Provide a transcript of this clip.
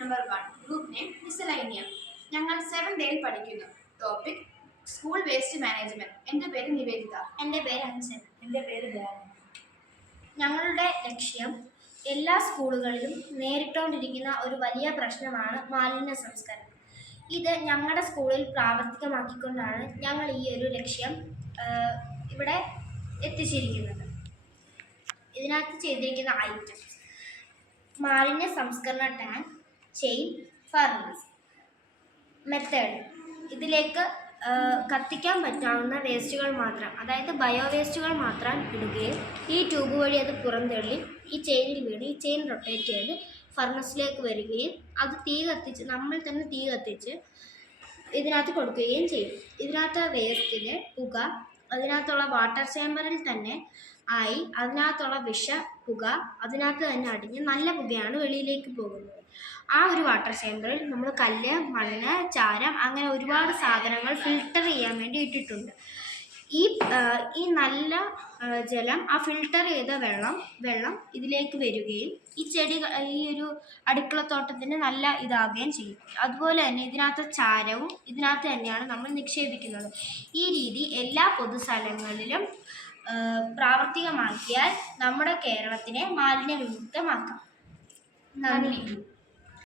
number 1. Group name Miscellaneous. ഞങ്ങൾ 7th ഡേയിൽ പഠിക്കുന്നു. Topic school waste management. എൻ്റെ പേര് നിവേദിത. എൻ്റെ പേര് അൻസൻ. എൻ്റെ പേര് ധ്യാനം. ഞങ്ങളുടെ ലക്ഷ്യം എല്ലാ സ്കൂളുകളിലും നേരിട്ടുകൊണ്ടിരിക്കുന്ന ഒരു വലിയ പ്രശ്നമാണ് മാലിന്യ സംസ്കരണം. ഇത് ഞങ്ങളുടെ സ്കൂളിൽ പ്രാവർത്തികമാക്കിക്കൊണ്ടാണ് ഞങ്ങൾ ഈ ഒരു ലക്ഷ്യം ഇവിടെ എത്തിച്ചിരിക്കുന്നത്. ഇതിനകത്ത് ചെയ്തിരിക്കുന്ന ഐറ്റംസ്: മാലിന്യ സംസ്കരണ ടാങ്ക്, ചെയിൻ, ഫർണസ്. മെത്തേഡ്: ഇതിലേക്ക് കത്തിക്കാൻ പറ്റാവുന്ന വേസ്റ്റുകൾ മാത്രം, അതായത് ബയോ വേസ്റ്റുകൾ മാത്രം ഇടുകയും ഈ ട്യൂബ് വഴി അത് പുറന്തള്ളി ഈ ചെയിനിൽ വീണ് ഈ ചെയിൻ റൊട്ടേറ്റ് ചെയ്ത് ഫർണസിലേക്ക് വരികയും അത് നമ്മൾ തന്നെ തീ കത്തിച്ച് ഇതിനകത്ത് കൊടുക്കുകയും ചെയ്യും. ഇതിനകത്ത് വേസ്റ്റിൽ പുക അതിനകത്തുള്ള വാട്ടർ ചേമ്പറിൽ തന്നെ ആയി അതിനകത്തുള്ള പുക അതിനകത്ത് തന്നെ അടിഞ്ഞ് നല്ല പുകയാണ് വെളിയിലേക്ക് പോകുന്നത്. ആ ഒരു വാട്ടർ ചേമ്പറിൽ നമ്മൾ കല്ല്, മണ്ണ്, ചാരം അങ്ങനെ ഒരുപാട് സാധനങ്ങൾ ഫിൽട്ടർ ചെയ്യാൻ വേണ്ടി ഇട്ടിട്ടുണ്ട്. ഈ നല്ല ജലം, ആ ഫിൽട്ടർ ചെയ്ത വെള്ളം ഇതിലേക്ക് വരികയും ഈ ഒരു അടുക്കളത്തോട്ടത്തിന് നല്ല ഇതാകുകയും ചെയ്യും. അതുപോലെ തന്നെ ഇതിനകത്ത് ചാരവും ഇതിനകത്ത് തന്നെയാണ് നമ്മൾ നിക്ഷേപിക്കുന്നത്. ഈ രീതി എല്ലാ പൊതുസ്ഥലങ്ങളിലും പ്രാവർത്തികമാക്കിയാൽ നമ്മുടെ കേരളത്തിനെ മാലിന്യവിമുക്തമാക്കാം. നന്ദി.